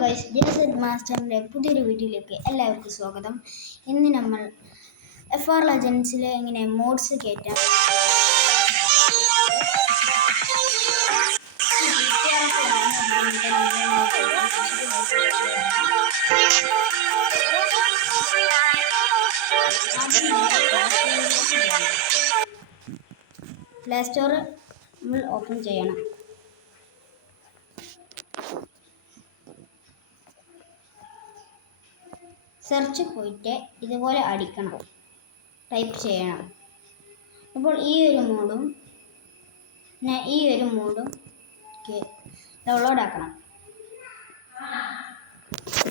Guys, Jason മാസ്റ്ററിൻ്റെ പുതിയൊരു വീഡിയോയിലേക്ക് എല്ലാവർക്കും സ്വാഗതം. ഇന്ന് നമ്മൾ FR Legends എങ്ങനെ മോഡ്സ് കയറ്റാം പ്ലേ സ്റ്റോർ നമ്മൾ ഓപ്പൺ ചെയ്യണം. സെർച്ച് പോയിട്ട് ഇതുപോലെ അടിക്കണം, ടൈപ്പ് ചെയ്യണം. അപ്പോൾ ഈ ഒരു മോഡും ഡൗൺലോഡ് ആക്കണം.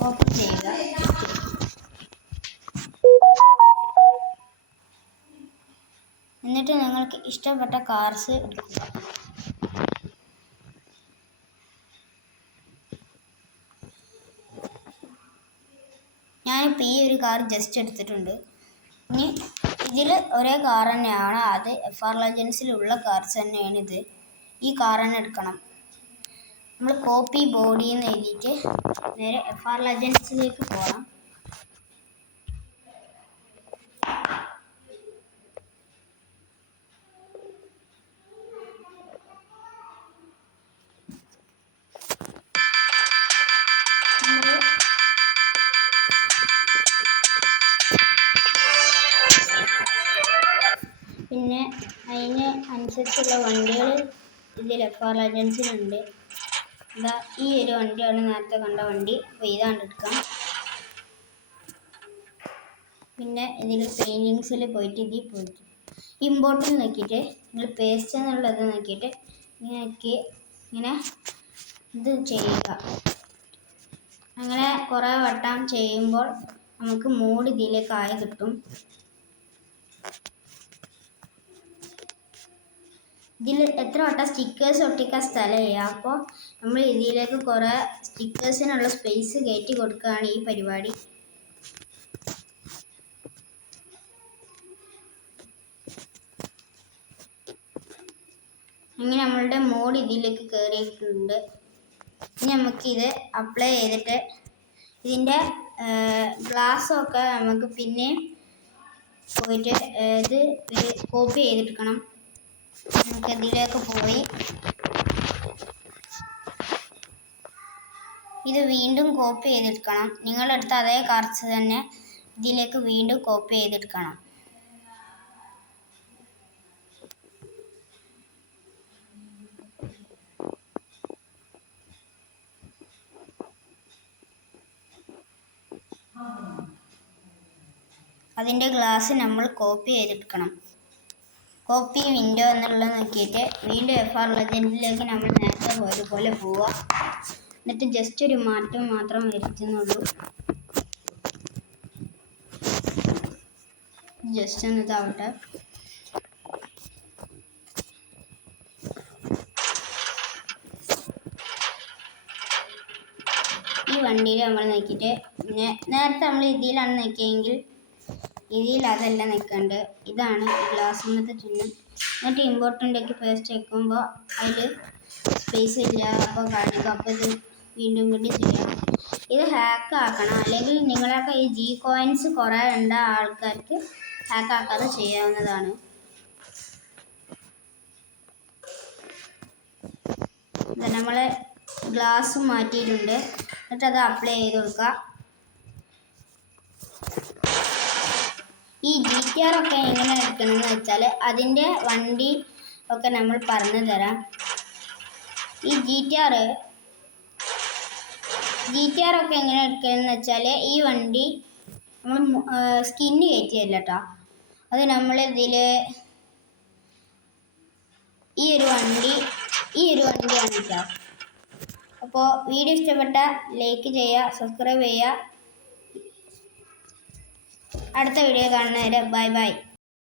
ഓപ്പൺ ചെയ്യുക. എന്നിട്ട് നിങ്ങൾക്ക് ഇഷ്ടപ്പെട്ട കാർസ് എടുക്കുക. ഞാനിപ്പോൾ ഈ ഒരു കാർ ജസ്റ്റ് എടുത്തിട്ടുണ്ട്. ഇനി ഇതിൽ ഒരേ കാർ തന്നെയാണ്, അത് FR Legendsലുള്ള കാർസ് തന്നെയാണ്. ഈ കാർ തന്നെ എടുക്കണം. നമ്മൾ കോപ്പി ബോഡി എന്ന് എഴുതിയിട്ട് നേരെ FR Legendsലേക്ക് പോകണം. പിന്നെ അതിന് അനുസരിച്ചുള്ള വണ്ടികൾ ഇതിൽ FR Legendsലുണ്ട്. ഇതാ ഈ ഒരു വണ്ടിയാണ് നേരത്തെ കണ്ട വണ്ടി. അപ്പോൾ ഇതാണ് എടുക്കാം. പിന്നെ ഇതിൽ പെയിൻറ്റിങ്സിൽ പോയിട്ട് ഇതിൽ പോയിട്ട് ഇമ്പോർട്ടിൽ നോക്കിയിട്ട് നിങ്ങൾ പേസ്റ്റ് എന്നുള്ളത് നോക്കിയിട്ട് ഇങ്ങനെ ഇത് ചെയ്യുക. അങ്ങനെ കുറേ വട്ടം ചെയ്യുമ്പോൾ നമുക്ക് മോഡ് ഇതിലേക്ക് ആയി കിട്ടും. ഇതിൽ എത്ര വട്ടം സ്റ്റിക്കേഴ്സ് ഒട്ടിക്കാൻ സ്ഥലമില്ല. അപ്പോൾ നമ്മൾ ഇതിലേക്ക് കുറേ സ്റ്റിക്കേഴ്സിനുള്ള സ്പേസ് കയറ്റി കൊടുക്കുകയാണ് ഈ പരിപാടി. അങ്ങനെ നമ്മളുടെ മോഡ് ഇതിലേക്ക് കയറിയിട്ടുണ്ട്. ഇനി നമുക്കിത് അപ്ലൈ ചെയ്തിട്ട് ഇതിൻ്റെ ഗ്ലാസ്സൊക്കെ നമുക്ക് പിന്നെ പോയിട്ട് ഇത് കോപ്പി ചെയ്തെടുക്കണം. നമുക്ക് ഇതിലേക്ക് പോയി ഇത് വീണ്ടും കോപ്പി ചെയ്തെടുക്കണം. നിങ്ങളെടുത്ത അതേ കാർഡ്സ് തന്നെ ഇതിലേക്ക് വീണ്ടും കോപ്പി ചെയ്തെടുക്കണം. അതിൻ്റെ ഗ്ലാസ് നമ്മൾ കോപ്പി ചെയ്തെടുക്കണം. കോപ്പി വിൻഡോ എന്നുള്ളത് നോക്കിയിട്ട് വീണ്ടും FR Legendsലേക്ക് നമ്മൾ നേരത്തെ പോയതുപോലെ പോവുക. എന്നിട്ട് ജസ്റ്റ് ഒരു മാറ്റം മാത്രം വരുത്തുന്നുള്ളൂ. ജസ്റ്റ് ഒന്ന് ഇതാവട്ടെ. ഈ വണ്ടിയിൽ നമ്മൾ നോക്കിയിട്ട് നേരത്തെ നമ്മൾ ഇതിലാണ് നോക്കിയെങ്കിൽ ഇതിൽ അതല്ല നിൽക്കേണ്ടത്. ഇതാണ് ഗ്ലാസ്സിനകത്ത് ചിഹ്നം. എന്നിട്ട് ഇമ്പോർട്ടൻ്റൊക്കെ പേസ്റ്റ് വയ്ക്കുമ്പോൾ അതിൽ സ്പേസ് ഇല്ല, അപ്പോൾ കാണിക്കും. അപ്പോൾ ഇത് വീണ്ടും ചെയ്യാം. ഇത് ഹാക്ക് ആക്കണം. അല്ലെങ്കിൽ നിങ്ങളൊക്കെ ഈ G കോയിൻസ് കുറേ ഉണ്ട ആൾക്കാർക്ക് ഹാക്ക് ആക്കാതെ ചെയ്യാവുന്നതാണ്. നമ്മൾ ഗ്ലാസ് മാറ്റിയിട്ടുണ്ട്. എന്നിട്ട് അത് അപ്ലൈ ചെയ്ത് കൊടുക്കുക. ഈ GTR ഒക്കെ എങ്ങനെ എടുക്കണമെന്ന് വെച്ചാൽ അതിൻ്റെ വണ്ടി ഒക്കെ നമ്മൾ പറഞ്ഞു തരാം. ഈ GTR ഒക്കെ എങ്ങനെ എടുക്കണമെന്ന് വെച്ചാൽ ഈ വണ്ടി നമ്മൾ സ്കിന്ന് കയറ്റിയല്ല കേട്ടോ. അത് നമ്മളിതിൽ ഈ ഒരു വണ്ടിയാണ് കേട്ടോ. അപ്പോൾ വീഡിയോ ഇഷ്ടപ്പെട്ട ലൈക്ക് ചെയ്യുക, സബ്സ്ക്രൈബ് ചെയ്യുക. അടുത്ത വീഡിയോ കാണുന്നവരെ ബൈ ബൈ.